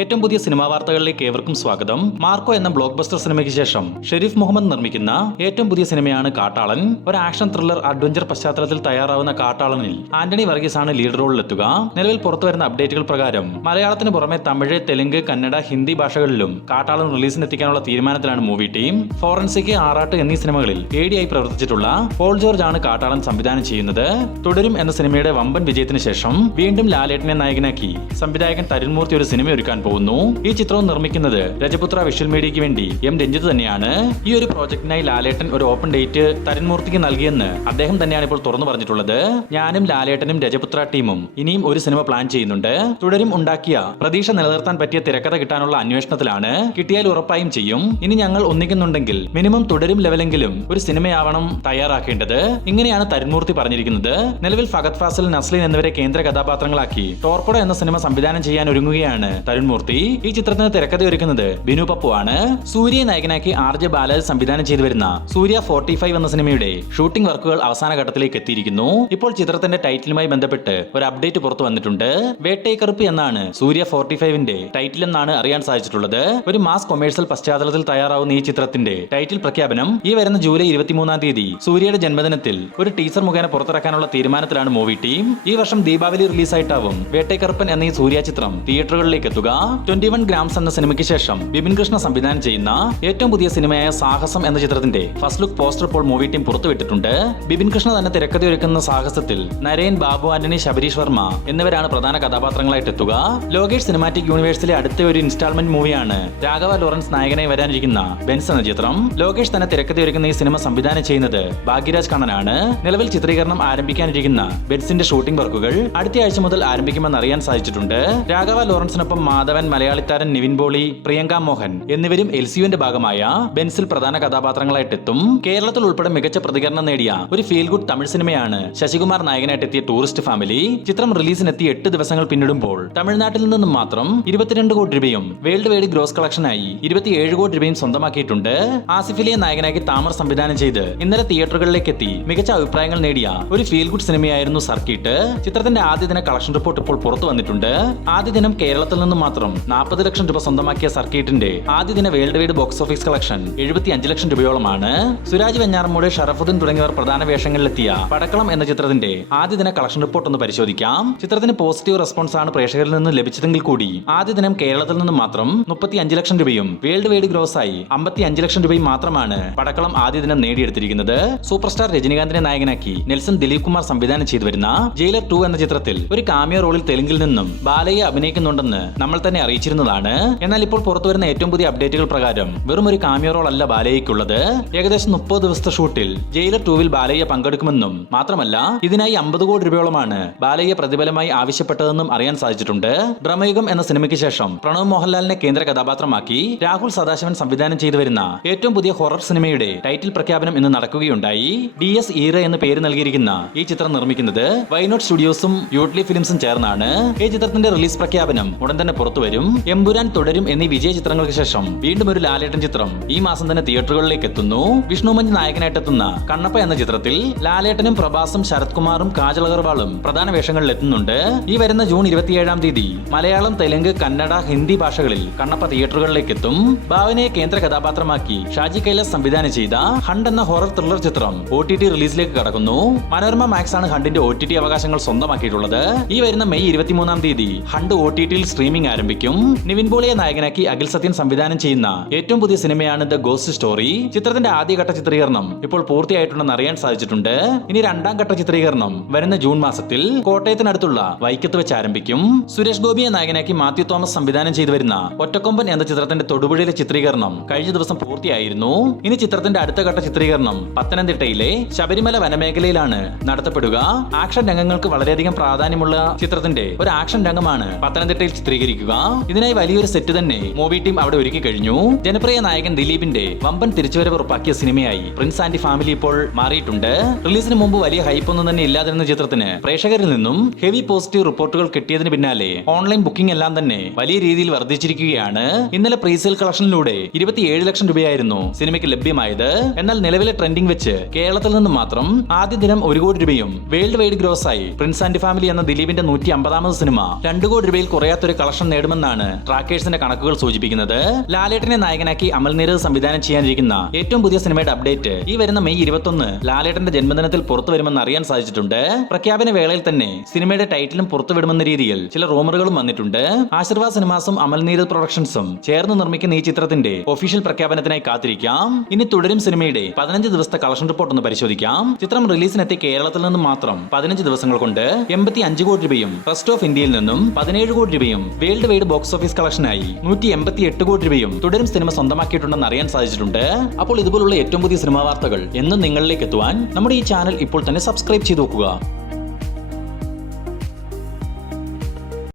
ഏറ്റവും പുതിയ സിനിമാ വാർത്തകളിലേക്ക് ഏവർക്കും സ്വാഗതം. മാർക്കോ എന്ന ബ്ലോക്ക് ബസ്റ്റർ സിനിമയ്ക്ക് ശേഷം ഷെരീഫ് മുഹമ്മദ് നിർമ്മിക്കുന്ന ഏറ്റവും പുതിയ സിനിമയാണ് കാട്ടാളൻ. ഒരു ആക്ഷൻ ത്രില്ലർ അഡ്വഞ്ചർ പശ്ചാത്തലത്തിൽ തയ്യാറാവുന്ന കാട്ടാളനിൽ ആന്റണി വർഗീസ് ആണ് ലീഡ് റോളിലെത്തുക. നിലവിൽ പുറത്തുവരുന്ന അപ്ഡേറ്റുകൾ പ്രകാരം മലയാളത്തിന് പുറമെ തമിഴ്, തെലുങ്ക്, കന്നഡ, ഹിന്ദി ഭാഷകളിലും കാട്ടാളൻ റിലീസിനെത്തിക്കാനുള്ള തീരുമാനത്തിലാണ് മൂവി ടീം. ഫോറൻസിക്, ആറാട്ട് എന്നീ സിനിമകളിൽ AD ആയി പ്രവർത്തിച്ചിട്ടുള്ള പോൾ ജോർജ് ആണ് കാട്ടാളൻ സംവിധാനം ചെയ്യുന്നത്. തുടരും എന്ന സിനിമയുടെ വമ്പൻ വിജയത്തിന് ശേഷം വീണ്ടും ലാലേട്ടനെ നായകനാക്കി സംവിധായകൻ തരുൺമൂർത്തി ഒരു സിനിമ ഒരുക്കാൻ പോകുന്നു. ഈ ചിത്രവും നിർമ്മിക്കുന്നത് രജപുത്ര വിഷ്വൽ മീഡിയയ്ക്ക് വേണ്ടി രഞ്ജിത്ത് തന്നെയാണ്. ഈ ഒരു പ്രോജക്റ്റിനായി ലാലേട്ടൻ ഒരു ഓപ്പൺ ഡേറ്റ് തരുൺമൂർത്തിക്ക് നൽകിയെന്ന് അദ്ദേഹം തന്നെയാണ് ഇപ്പോൾ തുറന്നു പറഞ്ഞിട്ടുള്ളത്. ഞാനും ലാലേട്ടനും രജപുത്ര ടീമും ഇനിയും ഒരു സിനിമ പ്ലാൻ ചെയ്യുന്നുണ്ട്. തുടരും ഉണ്ടാക്കിയ പ്രതീക്ഷ നിലനിർത്താൻ പറ്റിയ തിരക്കഥ കിട്ടാനുള്ള അന്വേഷണത്തിലാണ്. കിട്ടിയാൽ ഉറപ്പായും ചെയ്യും. ഇനി ഞങ്ങൾ ഒന്നിക്കുന്നുണ്ടെങ്കിൽ മിനിമം തുടരും ലെവലെങ്കിലും ഒരു സിനിമയാവണം തയ്യാറാക്കേണ്ടത്. ഇങ്ങനെയാണ് തരുൺമൂർത്തി പറഞ്ഞിരിക്കുന്നത്. നിലവിൽ ഫഹദ് ഫാസിൽ, നസ്ലിൻ എന്നിവരെ കേന്ദ്ര കഥാപാത്രങ്ങളാക്കി ടോർപെഡോ എന്ന സിനിമ സംവിധാനം ചെയ്യാൻ ഒരുങ്ങുകയാണ് തരുൺമൂർത്തി. ഈ ചിത്രത്തിന് തിരക്കഥ ഒരുക്കുന്നത് ബിനു പപ്പു ആണ്. സൂര്യയെ നായകനാക്കി RJ ബാലാജി സംവിധാനം ചെയ്തു വരുന്ന സൂര്യ 45 എന്ന സിനിമയുടെ ഷൂട്ടിംഗ് വർക്കുകൾ അവസാന ഘട്ടത്തിലേക്ക് എത്തിയിരിക്കുന്നു. ഇപ്പോൾ ചിത്രത്തിന്റെ ടൈറ്റിലുമായി ബന്ധപ്പെട്ട് ഒരു അപ്ഡേറ്റ് പുറത്തു വന്നിട്ടുണ്ട്. വേട്ടേക്കറുപ്പ് എന്നാണ് സൂര്യ 45ന്റെ ടൈറ്റിൽ എന്നാണ് അറിയാൻ സാധിച്ചിട്ടുള്ളത്. ഒരു മാസ് കൊമേഴ്സ്യൽ പശ്ചാത്തലത്തിൽ തയ്യാറാവുന്ന ഈ ചിത്രത്തിന്റെ ടൈറ്റിൽ പ്രഖ്യാപനം ഈ വരുന്ന ജൂലൈ 23-ാം തീയതി സൂര്യയുടെ ജന്മദിനത്തിൽ ഒരു ടീസർ മുഖേന പുറത്തിറക്കാനുള്ള തീരുമാനത്തിലാണ് മൂവി ടീം. ഈ വർഷം ദീപാവലി റിലീസായിട്ടാവും വേട്ടേക്കറുപ്പൻ എന്ന ഈ സൂര്യ ചിത്രം തിയേറ്ററുകളിലേക്ക് എത്തുക. 21 ഗ്രാംസ് എന്ന സിനിമയ്ക്ക് ശേഷം ബിപിൻ കൃഷ്ണ സംവിധാനം ചെയ്യുന്ന ഏറ്റവും പുതിയ സിനിമയായ സാഹസം എന്ന ചിത്രത്തിന്റെ ഫസ്റ്റ് ലുക്ക് പോസ്റ്റർ ഇപ്പോൾ മൂവി ടീം പുറത്തുവിട്ടിട്ടുണ്ട്. ബിപിൻ കൃഷ്ണ തന്നെ തിരക്കഥയൊരുക്കുന്ന സാഹസത്തിൽ നരേൻ, ബാബു ആന്റണി, ശബരീഷ് വർമ്മ എന്നിവരാണ് പ്രധാന കഥാപാത്രങ്ങളായിട്ട് എത്തുക. ലോകേഷ് സിനിമാറ്റിക് യൂണിവേഴ്സിലെ അടുത്ത ഒരു ഇൻസ്റ്റാൾമെന്റ് മൂവിയാണ് രാഘവ ലോറൻസ് നായകനായി വരാനിരിക്കുന്ന ബെൻസ് എന്ന ചിത്രം. ലോകേഷ് തന്നെ തിരക്കഥയൊരുക്കുന്ന ഈ സിനിമ സംവിധാനം ചെയ്യുന്നത് ഭാഗ്യരാജ് കണ്ണനാണ്. നിലവിൽ ചിത്രീകരണം ആരംഭിക്കാനിരിക്കുന്ന ബെൻസിന്റെ ഷൂട്ടിംഗ് വർക്കുകൾ അടുത്ത ആഴ്ച മുതൽ ആരംഭിക്കുമെന്ന് അറിയാൻ സാധിച്ചിട്ടുണ്ട്. രാഘവ ലോറൻസിനൊപ്പം മാധവൻ, മലയാളി താരൻ നിവിൻ പോളി, പ്രിയങ്ക മോഹൻ എന്നിവരും LCUവിന്റെ ഭാഗമായ ബെൻസിൽ പ്രധാന കഥാപാത്രങ്ങളായിട്ടെത്തും. കേരളത്തിൽ ഉൾപ്പെടെ മികച്ച പ്രതികരണം നേടിയ ഒരു ഫീൽ ഗുഡ് തമിഴ് സിനിമയാണ് ശശികുമാർ നായകനായിട്ട് എത്തിയ ടൂറിസ്റ്റ് ഫാമിലി. ചിത്രം റിലീസിനെത്തി 8 ദിവസങ്ങൾ പിന്നിടുമ്പോൾ തമിഴ്നാട്ടിൽ നിന്നും മാത്രം 22 കോടി രൂപയും വേൾഡ് വൈഡ് ഗ്രോസ് കളക്ഷനായി 27 കോടി രൂപയും സ്വന്തമാക്കിയിട്ടുണ്ട്. ആസിഫ് അലിയെ നായകനാക്കി താമർ സംവിധാനം ചെയ്ത് ഇന്നലെ തിയേറ്ററുകളിലേക്ക് എത്തി മികച്ച അഭിപ്രായങ്ങൾ നേടിയ ഒരു ഫീൽ ഗുഡ് സിനിമയായിരുന്നു സർക്കിട്ട്. ചിത്രത്തിന്റെ ആദ്യ ദിന കളക്ഷൻ റിപ്പോർട്ട് ഇപ്പോൾ പുറത്തു വന്നിട്ടുണ്ട്. ആദ്യ ദിനം കേരളത്തിൽ നിന്നും മാത്രം 40 ലക്ഷം രൂപ സ്വന്തമാക്കിയ സർക്കിട്ടിന്റെ ആദ്യ ദിന world wide box office collection 75 ലക്ഷം രൂപയോളമാണ്. സുരാജ് വെഞ്ഞാറമ്മൂട്, ഷറഫുദ്ദീൻ തുടങ്ങിയവർ പ്രധാന വേഷങ്ങളിലെത്തിയ പടക്കളം എന്ന ചിത്രത്തിന്റെ ആദ്യ ദിന കളക്ഷൻ റിപ്പോർട്ട് ഒന്ന് പരിശോധിക്കാം. ചിത്രത്തിന് പോസിറ്റീവ് റെസ്പോൺസ് ആണ് പ്രേക്ഷകരിൽ നിന്ന് ലഭിച്ചതെങ്കിൽ കൂടി ആദ്യ ദിനം കേരളത്തിൽ നിന്നും മാത്രം 35 ലക്ഷം രൂപയും വേൾഡ് വൈഡ് ഗ്രോസ് ആയി 55 ലക്ഷം രൂപയും മാത്രമാണ് പടക്കളം ആദ്യ ദിനം നേടിയെടുത്തിരിക്കുന്നത്. സൂപ്പർ സ്റ്റാർ രജനികാന്തിനെ നായകനാക്കി നെൽസൺ ദിലീപ് കുമാർ സംവിധാനം ചെയ്തു വരുന്ന ജയിലർ 2 എന്ന ചിത്രത്തിൽ ഒരു കാമിയോ റോളിൽ തെലുങ്കിൽ നിന്നും ബാലയ്യ അഭിനയിക്കുന്നുണ്ടെന്ന് നമ്മൾ തന്നെ അറിയിച്ചിരുന്നതാണ്. എന്നാൽ ഇപ്പോൾ പുറത്തുവരുന്ന ഏറ്റവും പുതിയ അപ്ഡേറ്റുകൾ പ്രകാരം വെറും ഒരു കാമിയോ റോൾ അല്ല ബാലയ്യക്കുള്ളത്. ഏകദേശം 30 ദിവസത്തെ ഷൂട്ടിൽ ജയിലർ 2-വിൽ ബാലയ്യ പങ്കെടുക്കുമെന്നും മാത്രമല്ല ഇതിനായി 50 കോടി രൂപയോളമാണ് ബാലയ്യ പ്രതിഫലമായി ആവശ്യപ്പെട്ടതെന്നും അറിയാൻ സാധിച്ചിട്ടുണ്ട്. ബ്രഹ്മയുഗം എന്ന സിനിമയ്ക്ക് ശേഷം പ്രണവ് മോഹൻലാലിനെ കേന്ദ്ര കഥാപാത്രമാക്കി രാഹുൽ സദാശിവൻ സംവിധാനം ചെയ്തു വരുന്ന ഏറ്റവും പുതിയ ഹൊറർ സിനിമയുടെ ടൈറ്റിൽ പ്രഖ്യാപനം ഇന്ന് നടക്കുകയുണ്ടായി. DS ഈറ എന്ന് പേര് നൽകിയിരിക്കുന്ന ഈ ചിത്രം നിർമ്മിക്കുന്നത് വൈനോട്ട് സ്റ്റുഡിയോസും യൂട്ട്ലി ഫിലിംസും ചേർന്നാണ്. ഈ ചിത്രത്തിന്റെ റിലീസ് പ്രഖ്യാപനം ഉടൻ തന്നെ പുറത്തുവരും. എമ്പുരാൻ, തുടരും എന്നീ വിജയ ചിത്രങ്ങൾക്ക് ശേഷം വീണ്ടും ഒരു ലാലേട്ടൻ ചിത്രം ഈ മാസം തന്നെ തിയേറ്ററുകളിലേക്ക് എത്തുന്നു. വിഷ്ണു മഞ്ച് നായകനായിട്ടെത്തുന്ന കണ്ണപ്പ എന്ന ചിത്രത്തിൽ ലാലേട്ടനും പ്രഭാസും ശരത് കുമാറും കാജൽ അഗർവാളും പ്രധാന വേഷങ്ങളിൽ എത്തുന്നുണ്ട്. ഈ വരുന്ന ജൂൺ 27-ാം തീയതി മലയാളം, തെലുങ്ക്, കന്നഡ, ഹിന്ദി ഭാഷകളിൽ കണ്ണപ്പ തിയേറ്ററുകളിലേക്ക് എത്തും. ഭാവനയെ കേന്ദ്ര കഥാപാത്രമാക്കി ഷാജി കൈലാസ് സംവിധാനം ചെയ്ത ഹണ്ട് എന്ന ഹൊറർ ത്രില്ലർ ചിത്രം OTT റിലീസിലേക്ക് കടക്കുന്നു. മനോരമ മാക്സ് ആണ് ഹണ്ടിന്റെ OTT അവകാശങ്ങൾ സ്വന്തമാക്കിയിട്ടുള്ളത്. ഈ വരുന്ന മെയ് 23-ാം തീയതി ഹണ്ട് OTT-ൽ സ്ട്രീമിംഗ് ആരംഭിക്കും. നിവിൻ പോളിയെ നായകനാക്കി അഖിൽ സത്യൻ സംവിധാനം ചെയ്യുന്ന ഏറ്റവും പുതിയ സിനിമയാണ് ദ ഗോസ്റ്റ് സ്റ്റോറി. ചിത്രത്തിന്റെ ആദ്യഘട്ട ചിത്രീകരണം ഇപ്പോൾ പൂർത്തിയായിട്ടുണ്ടെന്ന് അറിയാൻ സാധിച്ചിട്ടുണ്ട്. ഇനി രണ്ടാം ഘട്ട ചിത്രീകരണം വരുന്ന ജൂൺ മാസത്തിൽ കോട്ടയത്തിനടുത്തുള്ള വൈക്കത്ത് വെച്ച് ആരംഭിക്കും. സുരേഷ് ഗോപിയെ നായകനാക്കി മാത്യു തോമസ് സംവിധാനം ചെയ്തു വരുന്ന ഒറ്റക്കൊമ്പൻ എന്ന ചിത്രത്തിന്റെ തൊടുപുഴയിലെ ചിത്രീകരണം കഴിഞ്ഞ ദിവസം പൂർത്തിയായിരുന്നു. ഇനി ചിത്രത്തിന്റെ അടുത്ത ഘട്ട ചിത്രീകരണം പത്തനംതിട്ടയിലെ ശബരിമല വനമേഖലയിലാണ് നടത്തപ്പെടുക. ആക്ഷൻ രംഗങ്ങൾക്ക് വളരെയധികം പ്രാധാന്യമുള്ള ചിത്രത്തിന്റെ ഒരു ആക്ഷൻ രംഗമാണ് പത്തനംതിട്ടയിൽ ചിത്രീകരിക്കുക. ഇതിനായി വലിയൊരു സെറ്റ് തന്നെ മൂവി ടീം അവിടെ ഒരുക്കി കഴിഞ്ഞു. ജനപ്രിയ നായകൻ ദിലീപിന്റെ വമ്പൻ തിരിച്ചുവരവ് ഉറപ്പാക്കിയ സിനിമയായി പ്രിൻസ് ആൻഡ് ഫാമിലി ഇപ്പോൾ മാറിയിട്ടുണ്ട്. റിലീസിന് മുമ്പ് വലിയ ഹൈപ്പ് ഒന്നും തന്നെ ഇല്ലാതിരുന്ന ചിത്രത്തിന് പ്രേക്ഷകരിൽ നിന്നും ഹെവി പോസിറ്റീവ് റിപ്പോർട്ടുകൾ കിട്ടിയതിന് പിന്നാലെ ഓൺലൈൻ ബുക്കിംഗ് എല്ലാം തന്നെ വലിയ രീതിയിൽ വർദ്ധിച്ചിരിക്കുകയാണ്. ഇന്നലെ പ്രീസെയിൽ കളക്ഷനിലൂടെ 27 ലക്ഷം രൂപയായിരുന്നു സിനിമയ്ക്ക് ലഭ്യമായത്. എന്നാൽ നിലവിലെ ട്രെൻഡിംഗ് വെച്ച് കേരളത്തിൽ നിന്നും മാത്രം ആദ്യ ദിനം 1 കോടി രൂപയും വേൾഡ് വൈഡ് ഗ്രോസ് ആയി പ്രിൻസ് ആൻഡ് ഫാമിലി എന്ന ദിലീപിന്റെ 150ാമത് സിനിമ 2 കോടി രൂപയിൽ കുറയാത്തൊരു കളക്ഷൻ നേടും നേടുമെന്നാണ് ട്രാക്കേഴ്സിന്റെ കണക്കുകൾ സൂചിപ്പിക്കുന്നത്. ലാലേട്ടനെ നായകനാക്കി അമൽ നീരദ് സംവിധാനം ചെയ്യാനിരിക്കുന്ന ഏറ്റവും പുതിയ സിനിമയുടെ അപ്ഡേറ്റ് ഈ വരുന്ന മെയ് 21 ലാലേട്ടന്റെ ജന്മദിനത്തിൽ പുറത്തു വരുമെന്ന് അറിയാൻ സാധിച്ചിട്ടുണ്ട്. പ്രഖ്യാപന വേളയിൽ തന്നെ സിനിമയുടെ ടൈറ്റിലും പുറത്തുവിടുമെന്ന രീതിയിൽ ചില റൂമറുകളും വന്നിട്ടുണ്ട്. ആശീർവാദ് സിനിമാസും അമൽ നീരദ് പ്രൊഡക്ഷൻസും ചേർന്ന് നിർമ്മിക്കുന്ന ഈ ചിത്രത്തിന്റെ ഒഫീഷ്യൽ പ്രഖ്യാപനത്തിനായി കാത്തിരിക്കാം. ഇനി തുടരും സിനിമയുടെ 15 ദിവസത്തെ കളക്ഷൻ റിപ്പോർട്ട് ഒന്ന് പരിശോധിക്കാം. ചിത്രം റിലീസിനെത്തി കേരളത്തിൽ നിന്നും മാത്രം 15 ദിവസങ്ങൾ കൊണ്ട് 85 കോടി രൂപയും റെസ്റ്റ് ഓഫ് ഇന്ത്യയിൽ നിന്നും 17 കോടി രൂപയും വേൾഡ് വൈഡ് ബോക്സ് ഓഫീസ് കളക്ഷനായി 188 കോടി രൂപയും തുടരും സിനിമ സ്വന്തമാക്കിയിട്ടുണ്ടെന്ന് അറിയാൻ സാധിച്ചിട്ടുണ്ട്. അപ്പോൾ ഇതുപോലുള്ള ഏറ്റവും പുതിയ സിനിമാ വാർത്തകൾ എന്നും നിങ്ങളിലേക്ക് എത്തുവാൻ നമ്മുടെ ഈ ചാനൽ ഇപ്പോൾ തന്നെ സബ്സ്ക്രൈബ് ചെയ്ത് നോക്കുക.